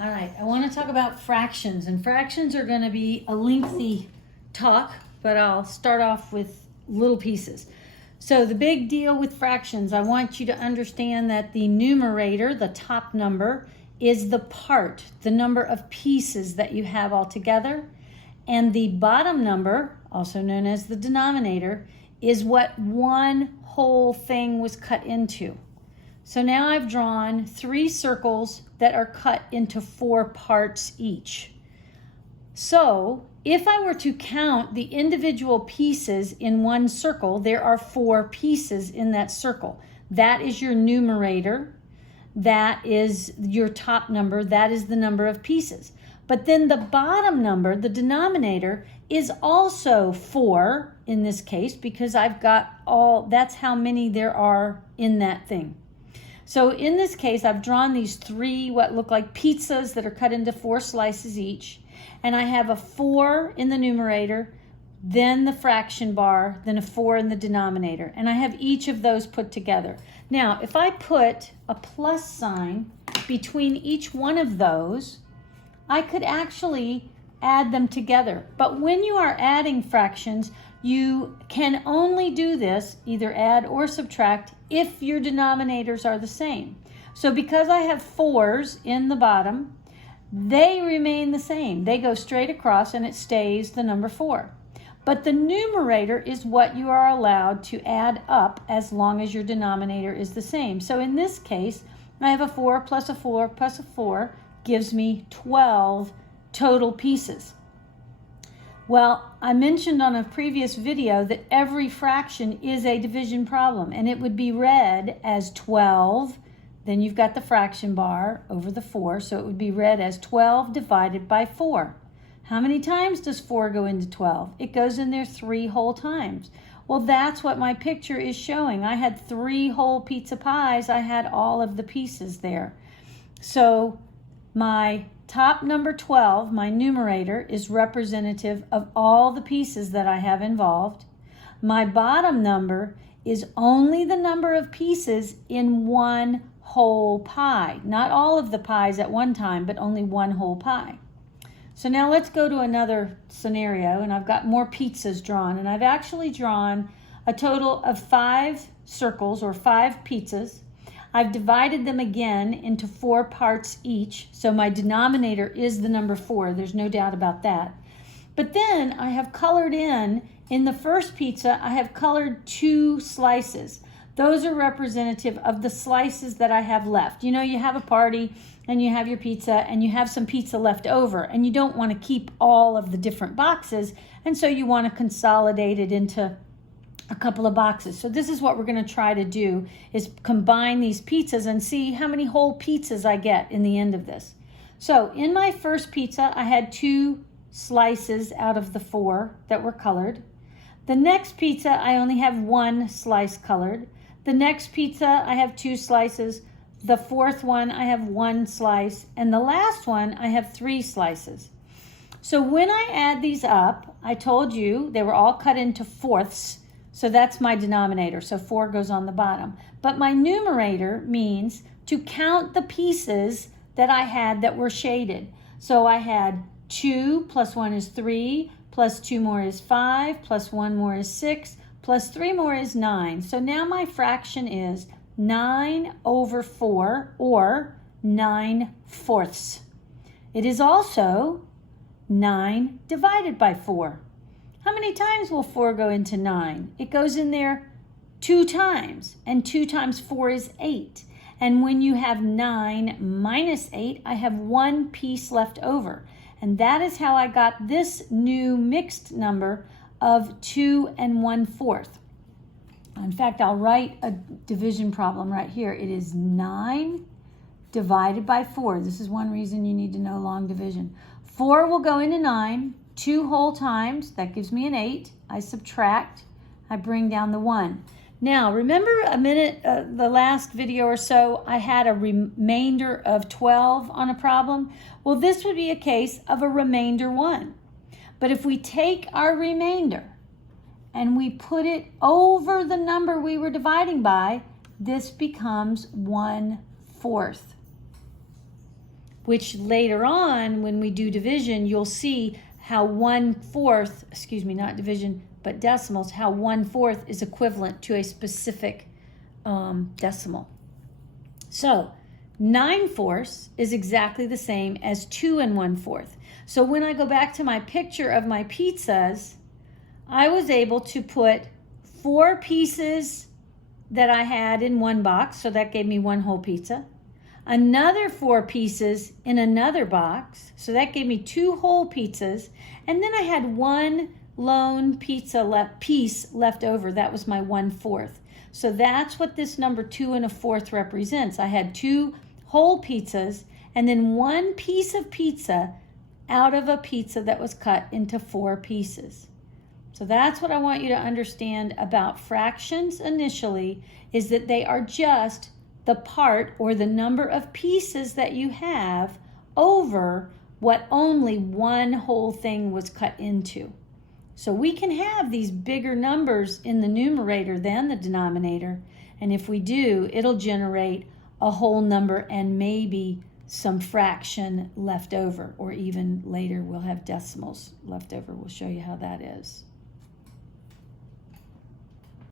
All right, I want to talk about fractions, and fractions are going to be a lengthy talk, but I'll start off with little pieces. So the big deal with fractions, I want you to understand that the numerator, the top number, is the part, the number of pieces that you have all together, and the bottom number, also known as the denominator, is what one whole thing was cut into. So now I've drawn 3 circles that are cut into 4 parts each. So if I were to count the individual pieces in one circle, there are 4 pieces in that circle. That is your numerator. That is your top number. That is the number of pieces. But then the bottom number, the denominator, is also 4 in this case because I've got that's how many there are in that thing. So in this case, I've drawn these 3 what look like pizzas that are cut into 4 slices each. And I have a 4 in the numerator, then the fraction bar, then a 4 in the denominator. And I have each of those put together. Now, if I put a plus sign between each one of those, I could actually add them together. But when you are adding fractions, you can only do this, either add or subtract, if your denominators are the same. So because I have 4s in the bottom, they remain the same. They go straight across and it stays the number 4. But the numerator is what you are allowed to add up as long as your denominator is the same. So in this case, I have a 4 plus a 4 plus a 4 gives me 12 total pieces. Well, I mentioned on a previous video that every fraction is a division problem, and it would be read as 12. Then you've got the fraction bar over the 4, so it would be read as 12 divided by 4. How many times does 4 go into 12? It goes in there 3 whole times. Well, that's what my picture is showing. I had 3 whole pizza pies. I had all of the pieces there. So my top number 12, my numerator, is representative of all the pieces that I have involved. My bottom number is only the number of pieces in one whole pie. Not all of the pies at one time, but only one whole pie. So now let's go to another scenario, and I've got more pizzas drawn, and I've actually drawn a total of 5 circles or 5 pizzas. I've divided them again into 4 parts each, so my denominator is the number 4. There's no doubt about that. But then I have colored in the first pizza, I have colored 2 slices. Those are representative of the slices that I have left. You know, you have a party and you have your pizza and you have some pizza left over and you don't want to keep all of the different boxes, and so you want to consolidate it into a couple of boxes. So this is what we're going to try to do, is combine these pizzas and see how many whole pizzas I get in the end of this. So in my first pizza, I had 2 slices out of the 4 that were colored. The next pizza, I only have 1 slice colored. The next pizza, I have 2 slices. The 4th one, I have 1 slice. And the last one, I have 3 slices. So when I add these up, I told you they were all cut into fourths. So that's my denominator. So 4 goes on the bottom. But my numerator means to count the pieces that I had that were shaded. So I had 2 plus 1 is 3, plus 2 more is 5, plus 1 more is 6, plus 3 more is 9. So now my fraction is 9 over 4, or 9 fourths. It is also 9 divided by 4. How many times will 4 go into 9? It goes in there 2 times, and 2 times 4 is 8. And when you have 9 minus 8, I have 1 piece left over. And that is how I got this new mixed number of 2 1/4. In fact, I'll write a division problem right here. It is 9 divided by 4. This is one reason you need to know long division. 4 will go into 9. 2 whole times, that gives me an 8. I subtract, I bring down the 1. Now, remember the last video or so, I had a remainder of 12 on a problem? Well, this would be a case of a remainder 1. But if we take our remainder and we put it over the number we were dividing by, this becomes 1/4. which later on when we do division, you'll see how 1/4, excuse me, not division, but decimals, how 1/4 is equivalent to a specific decimal. So 9/4 is exactly the same as 2 1/4. So when I go back to my picture of my pizzas, I was able to put 4 pieces that I had in one box, so that gave me one whole pizza. Another 4 pieces in another box, so that gave me 2 whole pizzas. And then I had one lone pizza piece left over. That was my 1/4. So that's what this number 2 1/4 represents. I had 2 whole pizzas and then 1 piece of pizza out of a pizza that was cut into 4 pieces. So that's what I want you to understand about fractions initially, is that they are just the part or the number of pieces that you have over what only one whole thing was cut into. So we can have these bigger numbers in the numerator than the denominator, and if we do, it'll generate a whole number and maybe some fraction left over, or even later we'll have decimals left over. We'll show you how that is.